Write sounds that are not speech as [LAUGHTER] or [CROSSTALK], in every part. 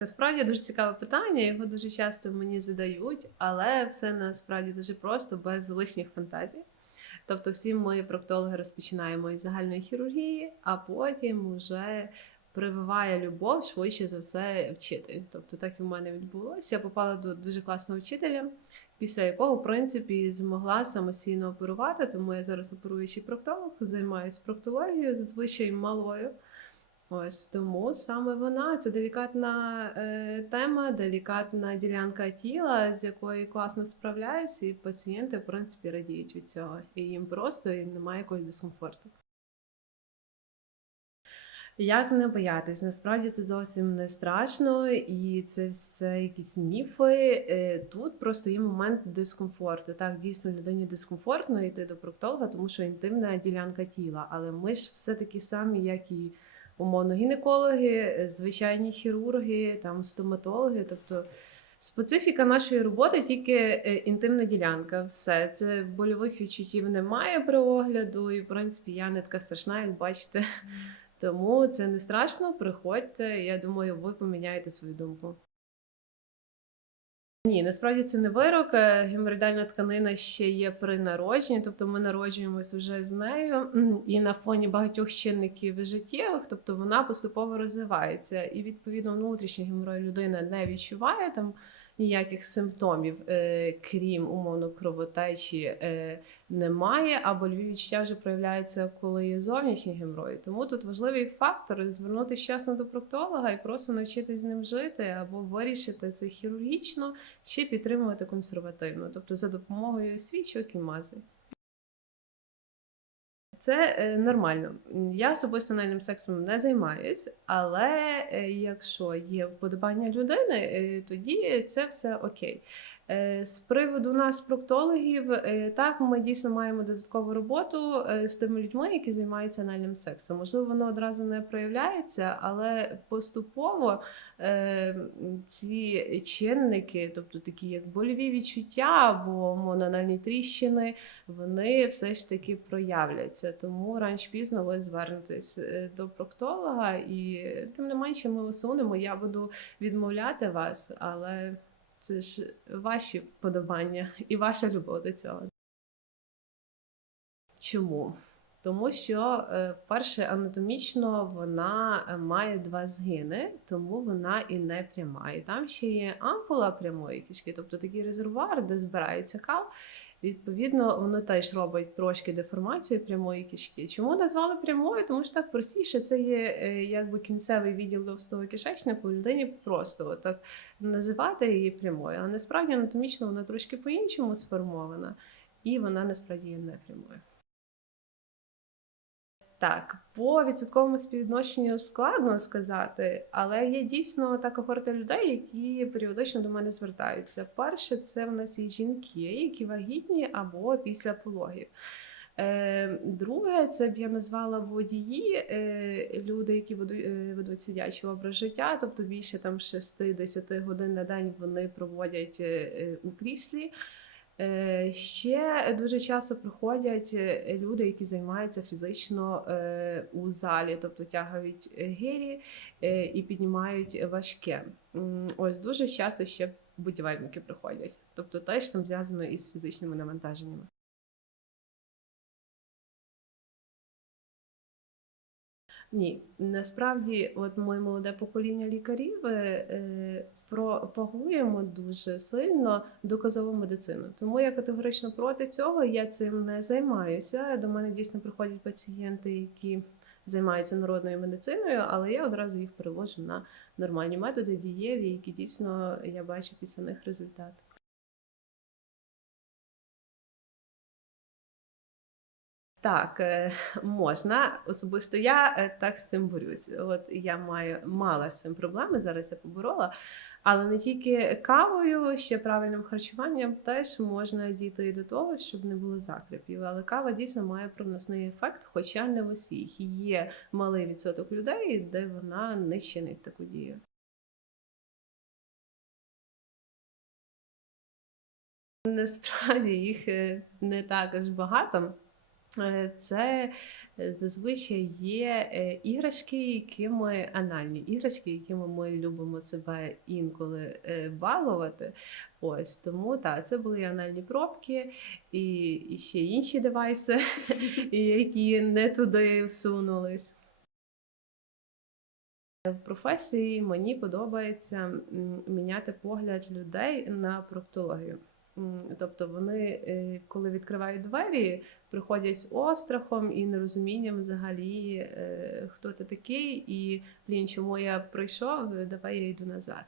Насправді дуже цікаве питання, його дуже часто мені задають, але все насправді дуже просто, без лишніх фантазій. Тобто, всі ми, проктологи, розпочинаємо із загальної хірургії, а потім вже прививає любов швидше за все вчитель. Тобто, так і в мене відбулося. Я попала до дуже класного вчителя, після якого, в принципі, змогла самостійно оперувати. Тому я зараз оперуючий проктолог, займаюся проктологією, зазвичай малою. Ось тому саме вона це делікатна е, тема, делікатна ділянка тіла, з якою класно справляюся, і пацієнти, в принципі, радіють від цього. І їм просто і немає якогось дискомфорту. Як не боятись? Насправді це зовсім не страшно, і це все якісь міфи. Е, Тут просто є момент дискомфорту. Так, дійсно людині дискомфортно йти до проктолога, тому що інтимна ділянка тіла. Але ми ж все такі самі, як і умовно гінекологи, е, звичайні хірурги, там стоматологи. Тобто специфіка нашої роботи тільки е, інтимна ділянка. Все це больових відчуттів немає при огляду, і в принципі я не така страшна, як бачите. Тому це не страшно. Приходьте. Я думаю, ви поміняєте свою думку. Ні, насправді це не вирок. Геморидальна тканина ще є при народженні, тобто ми народжуємось вже з нею, і на фоні багатьох чинників життєвих, тобто вона поступово розвивається. І відповідно внутрішній геморой людина не відчуває там ніяких симптомів, е, крім умовно кровотечі, немає, Або больові відчуття вже проявляються, коли є зовнішні геморої. Тому тут важливий фактор звернутися вчасно до проктолога і просто навчитись з ним жити або вирішити це хірургічно чи підтримувати консервативно, тобто за допомогою свічок і мази. Це е, нормально. Я особисто анальним сексом не займаюсь, але е, якщо є вподобання людини, е, тоді це все окей. З приводу нас, проктологів, так ми дійсно маємо додаткову роботу з тими людьми, які займаються анальним сексом. Можливо, воно одразу не проявляється, але поступово ці чинники, тобто такі як больові відчуття або монональні тріщини, вони все ж таки проявляться. Тому раніше пізно ви звернетесь е, до проктолога, і тим не менше ми усунемо. Я буду відмовляти вас, але це ж ваші вподобання і ваша любов до цього. Чому? Тому що, е, перше, анатомічно вона е, має два згини, тому вона і не пряма. І там ще є ампула прямої кишки, тобто такий резервуар, де збирається кал. Відповідно, воно теж робить трошки деформацію прямої кишки. Чому назвали прямою? Тому що так простіше, це є е, якби кінцевий відділ товстого кишечнику. Людині просто так називати її прямою. А насправді анатомічно вона трошки по-іншому сформована, і вона насправді є не прямою. Так, по відсотковому співвідношенню складно сказати, але є дійсно та когорта людей, які періодично до мене звертаються. Перше, це в нас є жінки, які вагітні або після пологів. Е, Друге, це б я назвала водії, е, люди, які ведуть, е, сидячий образ життя, тобто більше там 6-10 годин на день вони проводять у кріслі. Е, Ще дуже часто приходять е, люди, які займаються фізично е, у залі, тобто тягають гирі і піднімають важке. Ось дуже часто ще будівельники приходять, тобто теж там зв'язано із фізичними навантаженнями. Ні, насправді, от ми молоде покоління лікарів пропагуємо дуже сильно доказову медицину. Тому я категорично проти цього. Я цим не займаюся. До мене дійсно приходять пацієнти, які займаються народною медициною, але я одразу їх перевожу на нормальні методи, дієві, які дійсно я бачу після них результат. Так, е, можна. Особисто я е, так з цим борюсь. От я маю мала з цим проблеми, зараз я поборола. Але не тільки кавою, ще правильним харчуванням теж можна дійти і до того, щоб не було закрепів. Але кава дійсно має проносний ефект, хоча не в усіх. Є малий відсоток людей, де вона не чинить таку дію. Насправді їх е, не так аж багато. Е, Це е, зазвичай є е, іграшки, якими анальні іграшки, якими ми любимо себе інколи балувати. Ось тому так, це були анальні пробки і, і ще інші девайси, [LAUGHS] які не туди всунулись. В професії мені подобається міняти погляд людей на проктологію. Тобто вони, е, коли відкривають двері, приходять з острахом і нерозумінням взагалі, е, хто ти такий, і блін, чому я прийшов, давай я йду назад.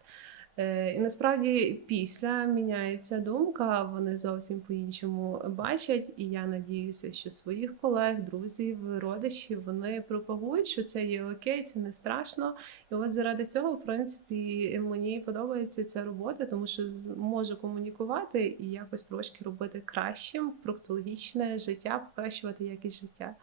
Е, І насправді після міняється думка, вони зовсім по-іншому бачать. І я надіюся, що своїх колег, друзів, родичів вони пропагують, що це є окей, це не страшно. І от заради цього, в принципі, мені подобається ця робота, тому що можу комунікувати і якось трошки робити кращим проктологічне життя, покращувати якість життя.